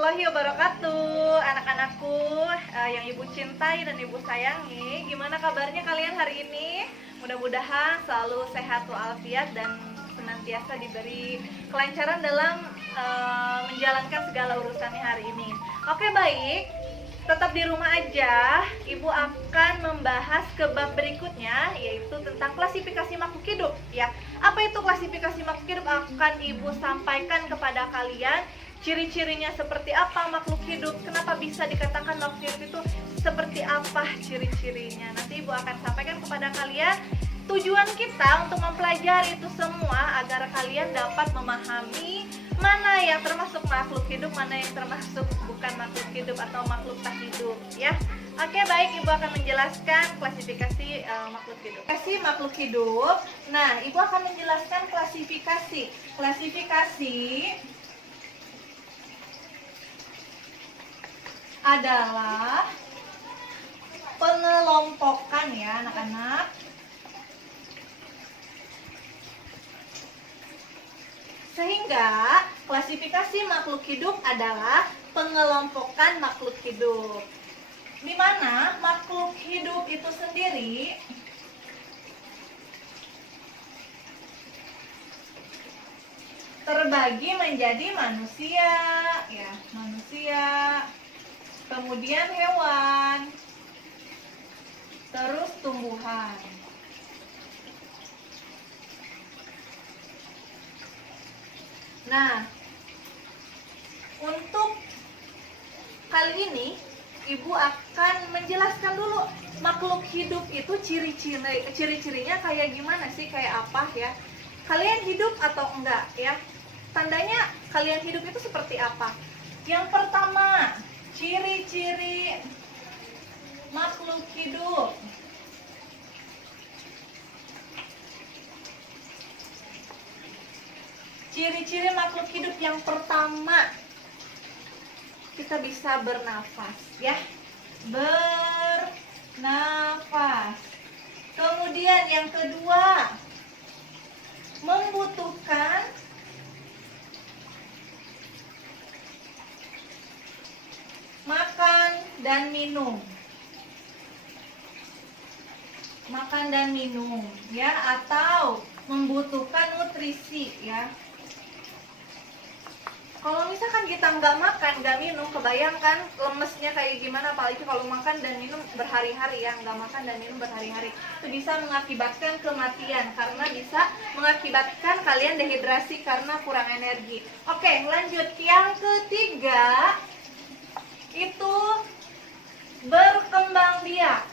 warahmatullahi wabarakatuh. Anak-anakku yang ibu cintai dan ibu sayangi, gimana kabarnya kalian hari ini? Mudah-mudahan selalu sehat walafiat dan senantiasa diberi kelancaran dalam menjalankan segala urusannya hari ini. Oke, baik, tetap di rumah aja. Ibu akan membahas ke bab berikutnya, yaitu tentang klasifikasi makhluk hidup, ya. Apa itu klasifikasi makhluk hidup? Akan ibu sampaikan kepada kalian. Ciri-cirinya seperti apa makhluk hidup, kenapa bisa dikatakan makhluk hidup itu seperti apa ciri-cirinya. Nanti ibu akan sampaikan kepada kalian. Tujuan kita untuk mempelajari itu semua agar kalian dapat memahami mana yang termasuk makhluk hidup, mana yang termasuk bukan makhluk hidup atau makhluk tak hidup, ya. Oke, baik, ibu akan menjelaskan klasifikasi makhluk hidup. Klasifikasi makhluk hidup. Nah, ibu akan menjelaskan klasifikasi. Klasifikasi adalah pengelompokan, ya anak-anak. Sehingga klasifikasi makhluk hidup adalah pengelompokan makhluk hidup, di mana makhluk hidup itu sendiri terbagi menjadi manusia, ya, manusia, kemudian hewan, terus tumbuhan. Nah, untuk kali ini ibu akan menjelaskan dulu makhluk hidup itu ciri-cirinya kayak gimana sih, kayak apa, ya. Kalian hidup atau enggak, ya. Tandanya kalian hidup itu seperti apa? Yang pertama, ciri-ciri makhluk hidup. Ciri-ciri makhluk hidup yang pertama, kita bisa bernafas, ya. Bernafas. Kemudian yang kedua, membutuhkan makan dan minum. Makan dan minum, ya, atau membutuhkan nutrisi, ya. Kalau misalkan kita nggak makan, nggak minum, kebayangkan lemesnya kayak gimana, apalagi kalau makan dan minum berhari-hari, ya, nggak makan dan minum berhari-hari. Itu bisa mengakibatkan kematian, karena bisa mengakibatkan kalian dehidrasi karena kurang energi. Oke, lanjut. Yang ketiga, itu berkembang biak.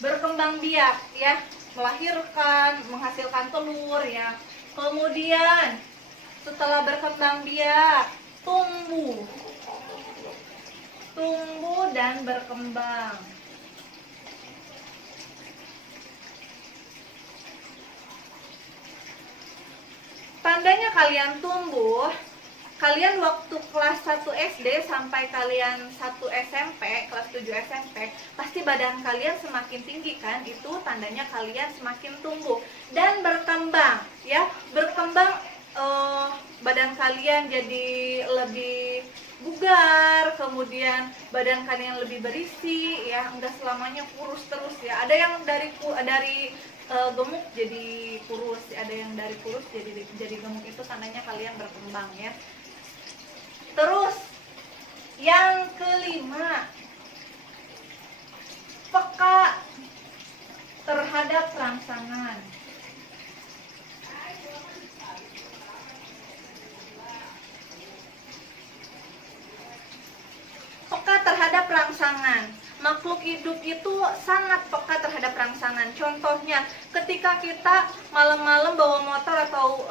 Berkembang biak, ya, melahirkan, menghasilkan telur, ya. Kemudian setelah berkembang biak, tumbuh dan berkembang. Tandanya kalian tumbuh, kalian waktu kelas 1 SD sampai kalian 1 SMP, kelas 7 SMP, pasti badan kalian semakin tinggi, kan? Itu tandanya kalian semakin tumbuh dan berkembang, ya. Berkembang, badan kalian jadi lebih bugar, kemudian badan kalian lebih berisi, ya, enggak selamanya kurus terus, ya. Ada yang dari gemuk jadi kurus, ada yang dari kurus jadi gemuk. Itu tandanya kalian berkembang, ya. Terus yang kelima, peka terhadap rangsangan. Peka terhadap rangsangan. Makhluk hidup itu sangat peka terhadap rangsangan. Contohnya, ketika kita malam-malam bawa motor atau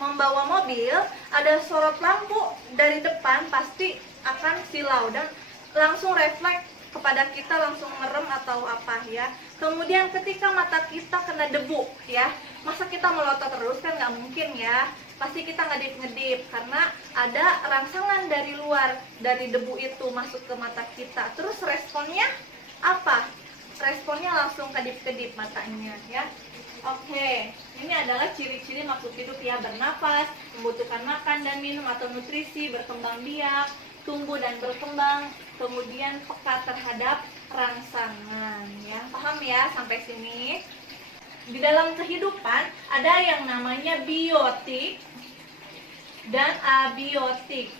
membawa mobil, ada sorot lampu dari depan, pasti akan silau dan langsung refleks kepada kita, langsung merem atau apa, ya. Kemudian ketika mata kita kena debu, ya, masa kita melotot terus, kan nggak mungkin, ya. Pasti kita ngedip-ngedip karena ada rangsangan dari luar, dari debu itu masuk ke mata kita. Terus responnya apa? Responnya langsung kedip-kedip matanya, ya. Oke, ini adalah ciri-ciri makhluk hidup ya, bernafas, membutuhkan makan dan minum atau nutrisi, berkembang biak, tumbuh dan berkembang, kemudian peka terhadap rangsangan ya. Paham ya sampai sini? Di dalam kehidupan ada yang namanya biotik dan abiotik.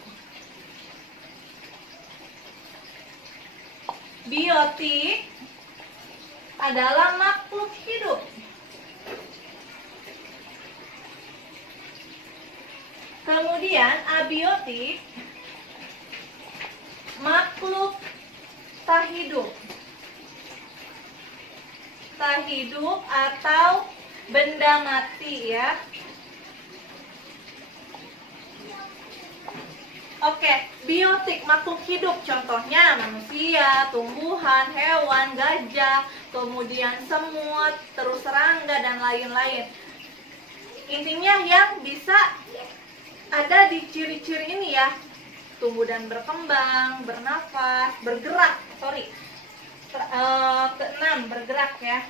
Biotik adalah makhluk hidup. Kemudian abiotik, makhluk tak hidup. Tak hidup atau benda mati ya. Oke, biotik makhluk hidup contohnya manusia, tumbuhan, hewan, gajah, kemudian semut, terus serangga dan lain-lain. Intinya yang bisa ada di ciri-ciri ini ya, tumbuh dan berkembang, bernafas, bergerak, keenam, bergerak ya.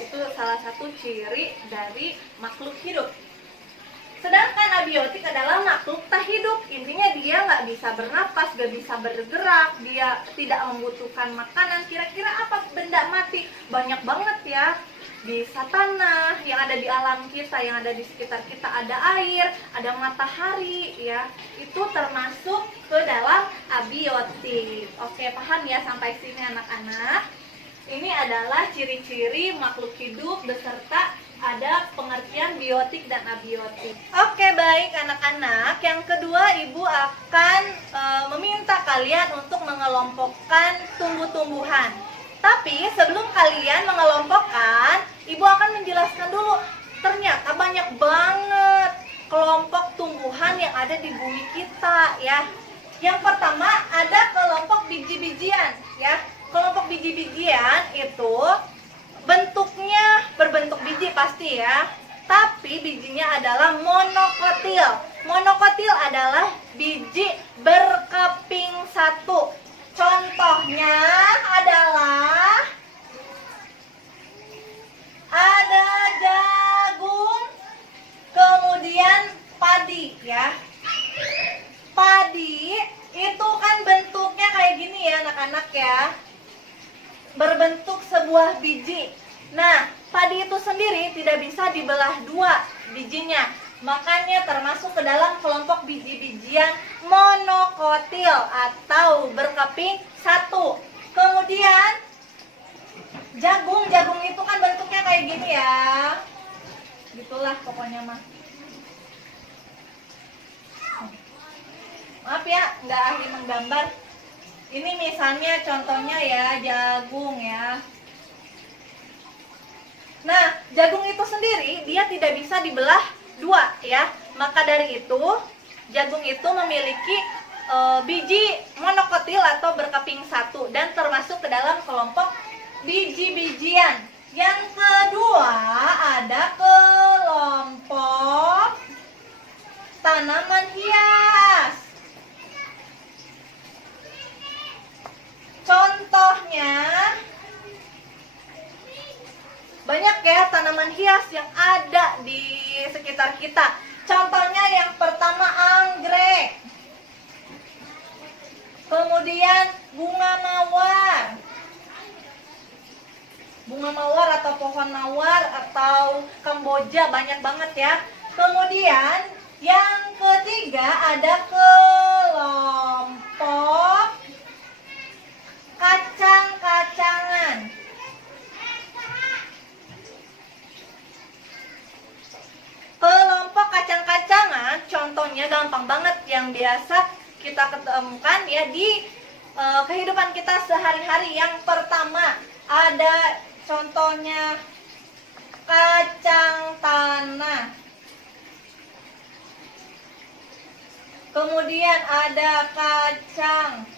Itu salah satu ciri dari makhluk hidup. Sedangkan abiotik adalah makhluk tak hidup. Intinya dia nggak bisa bernapas, nggak bisa bergerak, dia tidak membutuhkan makanan. Kira-kira apa benda mati? Banyak banget ya. Bisa tanah yang ada di alam kita, yang ada di sekitar kita, ada air, ada matahari ya. Itu termasuk ke dalam abiotik. Oke, paham ya sampai sini anak-anak? Ini adalah ciri-ciri makhluk hidup beserta ada pengertian biotik dan abiotik. Oke, baik anak-anak. Yang kedua, Ibu akan meminta kalian untuk mengelompokkan tumbuh-tumbuhan. Tapi sebelum kalian mengelompokkan, Ibu akan menjelaskan dulu. Ternyata banyak banget kelompok tumbuhan yang ada di bumi kita ya. Yang pertama ada kelompok biji-bijian ya. Kelompok biji-bijian itu bentuknya berbentuk biji pasti ya. Tapi bijinya adalah monokotil. Monokotil adalah biji berkeping satu. Contohnya adalah ada jagung, kemudian padi ya. Padi itu kan bentuknya kayak gini ya anak-anak ya, berbentuk sebuah biji. Nah, padi itu sendiri tidak bisa dibelah dua bijinya, makanya termasuk ke dalam kelompok biji-bijian monokotil atau berkeping satu. Kemudian jagung itu kan bentuknya kayak gini ya, gitulah pokoknya mah. Maaf ya, nggak ahli menggambar. Ini misalnya contohnya ya, jagung ya. Nah, jagung itu sendiri dia tidak bisa dibelah dua ya. Maka dari itu, jagung itu memiliki biji monokotil atau berkeping satu dan termasuk ke dalam kelompok biji-bijian. Yang kedua ada kelompok tanaman hias. Contohnya banyak ya tanaman hias yang ada di sekitar kita. Contohnya yang pertama anggrek. Kemudian bunga mawar. Bunga mawar atau pohon mawar atau Kamboja banyak banget ya. Kemudian yang ketiga ada kelompok kacang-kacangan. Kelompok kacang-kacangan contohnya gampang banget yang biasa kita ketemukan ya di kehidupan kita sehari-hari. Yang pertama ada contohnya kacang tanah. Kemudian ada kacang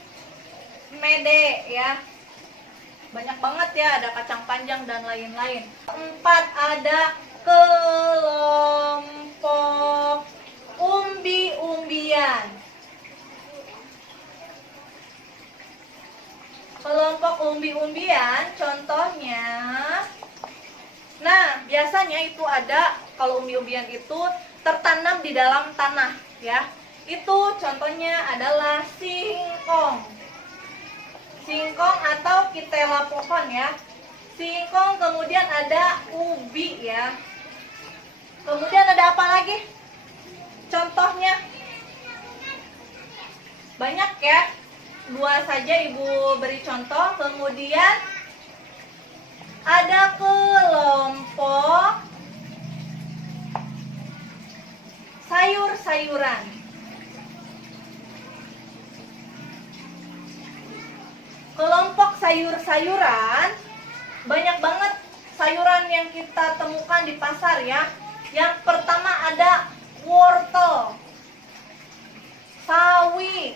mede ya. Banyak banget ya, ada kacang panjang dan lain-lain. 4 ada kelompok umbi-umbian. Kelompok umbi-umbian contohnya. Nah, biasanya itu ada, kalau umbi-umbian itu tertanam di dalam tanah ya. Itu contohnya adalah singkong. Singkong atau ketela pohon ya. Singkong, kemudian ada ubi ya. Kemudian ada apa lagi? Contohnya banyak ya. 2 saja Ibu beri contoh. Kemudian ada kelompok sayur-sayuran. Kelompok sayur-sayuran, banyak banget sayuran yang kita temukan di pasar ya. Yang pertama ada wortel, sawi,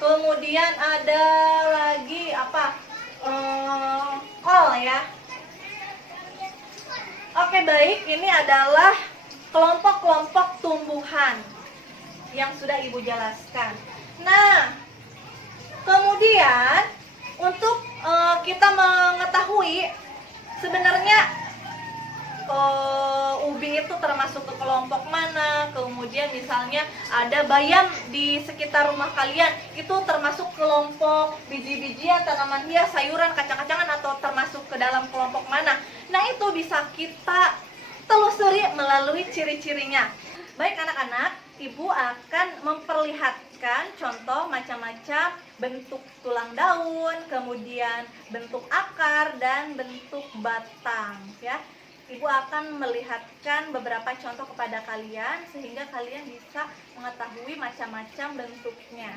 kemudian ada lagi apa? Kol ya. Oke, baik, ini adalah kelompok-kelompok tumbuhan yang sudah Ibu jelaskan. Nah, kemudian untuk kita mengetahui sebenarnya ubi itu termasuk ke kelompok mana, kemudian misalnya ada bayam di sekitar rumah kalian, itu termasuk kelompok biji-bijian, tanaman hias, sayuran, kacang-kacangan, atau termasuk ke dalam kelompok mana. Nah, itu bisa kita telusuri melalui ciri-cirinya. Baik anak-anak, Ibu akan memperlihatkan contoh macam-macam bentuk tulang daun, kemudian bentuk akar, dan bentuk batang ya. Ibu akan melihatkan beberapa contoh kepada kalian sehingga kalian bisa mengetahui macam-macam bentuknya.